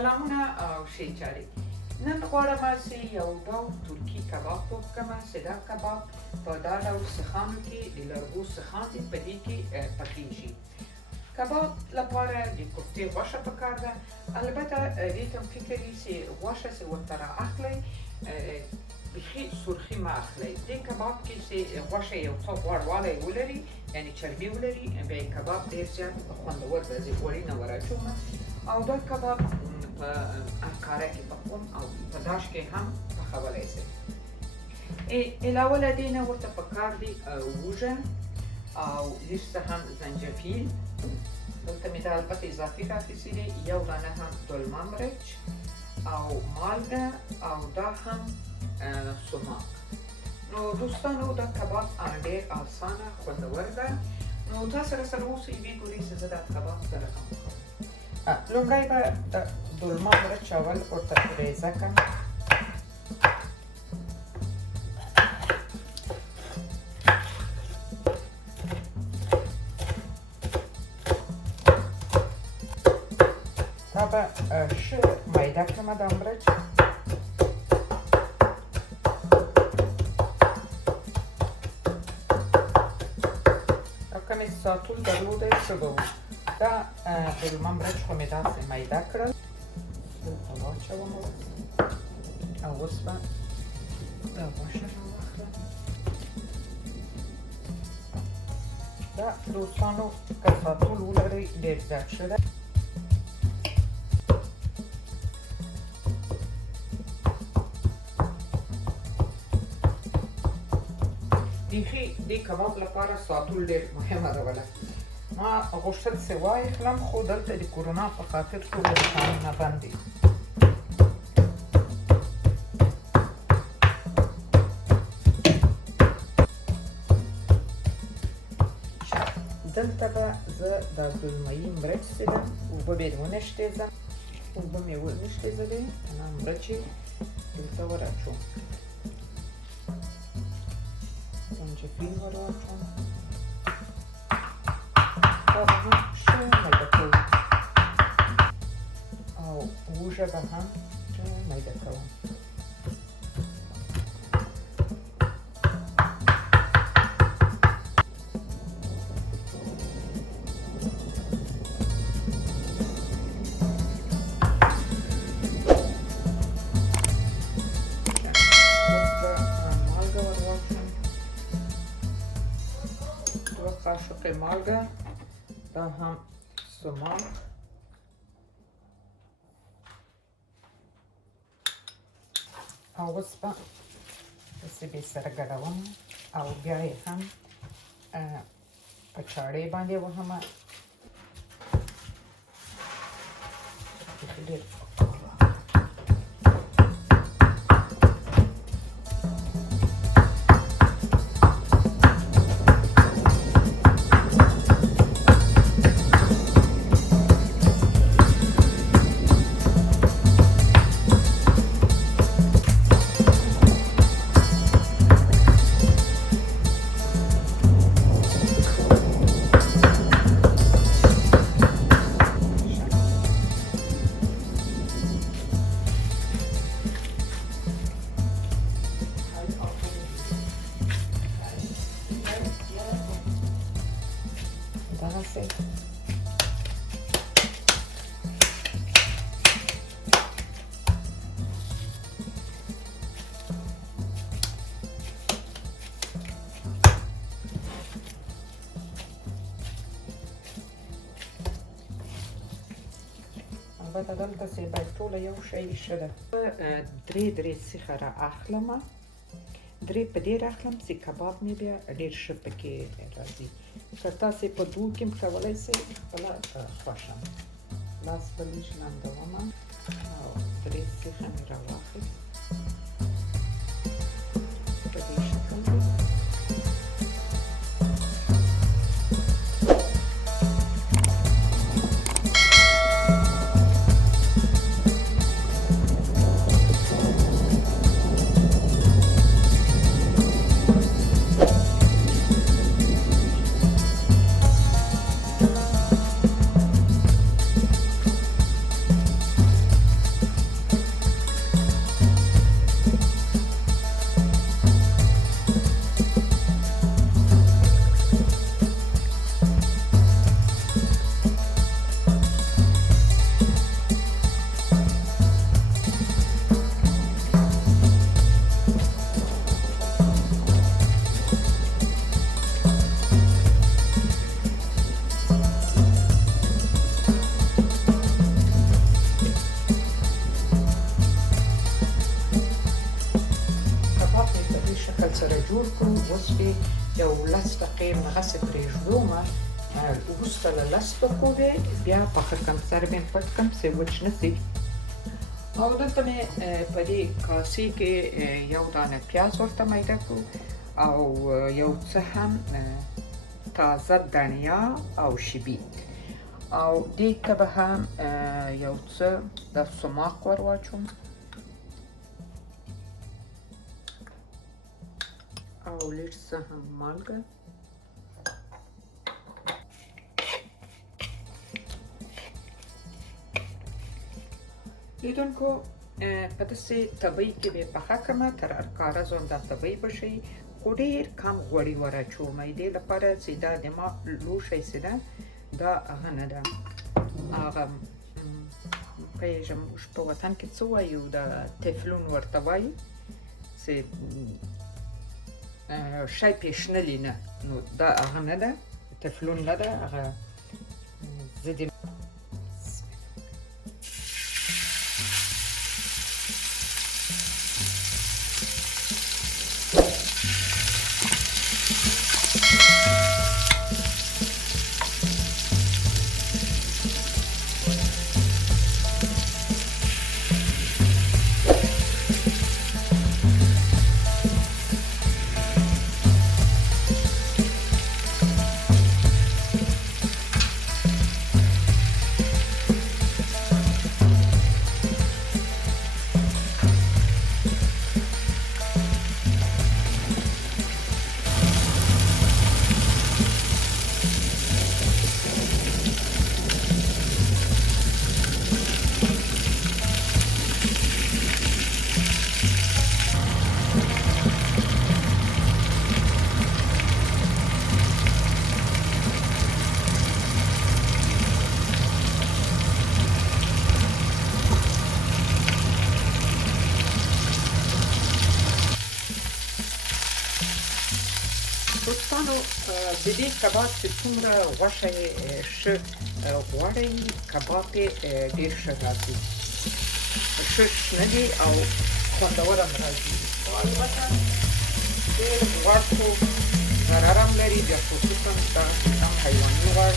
سلامونه او ښې چارې. نن غواړم چې یو ډول ترکي کباب پوښ کړم چې دا کباب په دا ډول سیخانو کې د لرګو سیخان دي، په دې کې پخیږي. کباب لپاره د کوفتې غوښه پکار ده. البته دې ته فکر وي چې غوښه چې ورته رااخلئ بیخي سرخي مه اخلئ. دې کباب کې چې غوښه یو څه غوړوالی ولري، یعنې چربي ولري، بیا یې کباب ډېر زیات خوندور راځي. غوړي نه وراچومه او دا کباب په کاره کې پخوم او په داش کې هم پخولی شي. علاوه له دې نه ورته پکار دي وږه او لږ څه هم زنجفیل. دلته مې دا البته اضافي راخیستي دي، یو دانه هم دلمه مرچ او مالګه او دا هم سماک. نو دوستانو دا کباب ډېر اسانه خوندور ده. نو تاسو راسره اوسئ وګورئ چې زه دا کباب څرنګه پخوم. لومړی به د دلمه مرچ اول ورته ریزه کړم. دا به ښه میده کړم دا مرچ. او که مې ساتون درلودی ښه به وو. دا دلمه مرچ خو مې داسې میده کړل. دلته واچوم او اوس به دا غوښه راواخلم. دا دوستانو که ساتول ولرئ ډېر زیات ښه ده. بیخي دې کباب لپاره ساتول ډېر مهمه ده. وله ما غوښتل چې واخلم، خو دلته د کورونا په خاطر ټول دوکانونه بند دي. دلته به زه دا دلمه‌یي مرچ چې ده اوبه به یې ونشتېځم، اوبه مې ونشتېځلې، دا مرچ یې دلته وراچوم. زنجفیل وراچوم. دا به هم ښه میده کوم او وږه به هم ښه میده کوم. قاشق مالګه، دا هم سماک، او اوس به داسې بې سره ګډوم او بیا یې هم په چاړې باندې وهمه. ډېر دغسې البته دلته چې باید ټوله یو شی ښه ده. درې سیخه را اخلمه، درې په دې راخلم چې کباب مې بیا ډېر ښه پکې راځي. که تاسې په دوو کې هم کولی شئ، خپله خوښه. لاس به لږ لنډومه او درې سیخه مې راواخیست په دې شکل دی. کړو. اوس پرې یو 10 دقیقې هغسې پرېږدومه. وروسته له 10 دقیقو بیا پخه کړم. سر مې پټ کړم چې وچ نه شي. او دلته مې په دې کاسې کې یو دانه پیاز ورته میده کړو او یو څه هم تازه دڼیا او شبیت. او دې ته به هم یو څه د سماق ور واچوم او لږ څه هم مالګه. لیدونکو په داسې تبۍ کې به پخه کړمه تر ښکاره زونده تبۍ به شي، خو ډېر کم غوړي ور اچوم دې لپاره چې دا د ما لوښی چې ده دا هغه نه ده، هغه پوهېږم موږ په وطن کې څه وایو د تفلون ورته وایي چې شی پیشنلي نه، نو دا هغه نه ده، تفلون نه ده هغه. زه د دوستانو د دې کباب چې څومره غوښه یې ښه غوړی کباب یې ډېر ښه راځي، ښه شنه دي او خوندور هم راځي. خو البته ډېر غوړ خو ضرر هم لري، بیا خصوصا دغسې کم حیواني غوړ.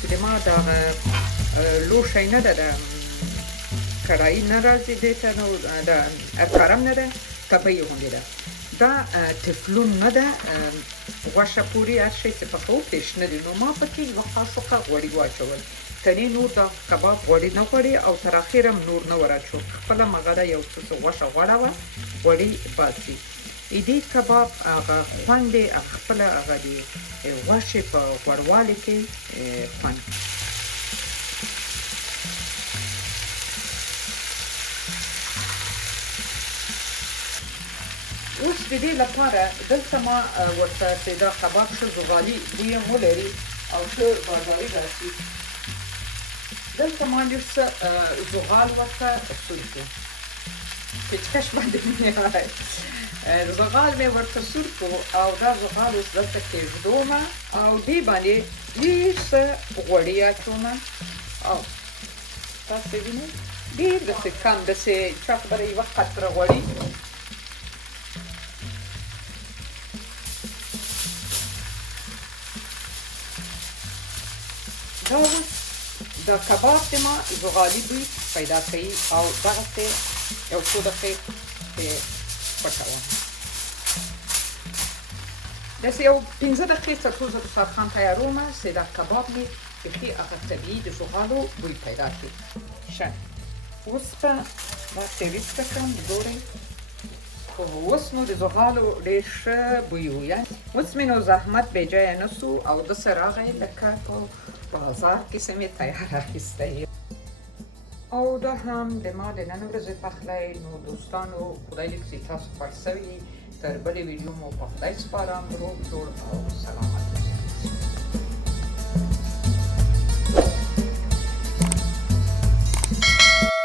چې د ما دغه لوښی نه ده، د کړایي نه راځي دې ته، نو د افکارم نه ده، تبۍ غوندې ده. دا تفلون نه ده، غوښه پورې هر شی چې پخوو پرې شنه دي. نو ما پکې یوه قاشقه غوړي واچول، کنې نور دا کباب غوړي نه غواړي او تر اخره هم نور نه ور اچول. خپله مغره یو څه غوښه غوړه وه، غوړي باسي. دې کباب هغه خوند یې خپله هغه د غوښې په غوړوالي کې خوند. اوس د دې لپاره دلته ما ورته چې دا کباب ښه زغالي بوی هم ولري او ښه بازاري راسي، دلته ما لږ څه زغال ورته سور کړو، کچکش باندې مې وایي. زغال مې ورته سور کړو او دا زغال اوس دلته کېږدومه او دې باندې لږ څه غوړي اچومه او تاسې وینئ ډېر داسې کم داسې چا خبره یوه قطره غوړي. دا اوس د کباب د ما زغالي بوی پیدا کوي او دغسې یو څو دقیقې پټوم. داسې یو 15 دقیقې تر څو زه دسترخوان تیارومه چې دا کباب مې چې هغه طبیعي د زغالو بوی پیدا کړي. ښه اوس به دا تیریسته کړم ګورئ خو اوس نو د زغالو ډېر ښه بوی و اوس مې نو زحمت بې ځایه نه سو او داسې راغی لکه په بازار کې څه مې تیار اخیستی او دا هم د ما د نن ورځې پخلی نو دوستانو خدای دې چې تاسو خوښ سوي تر بلې ویډیو مو په خدای سپارم روغ جوړ او سلام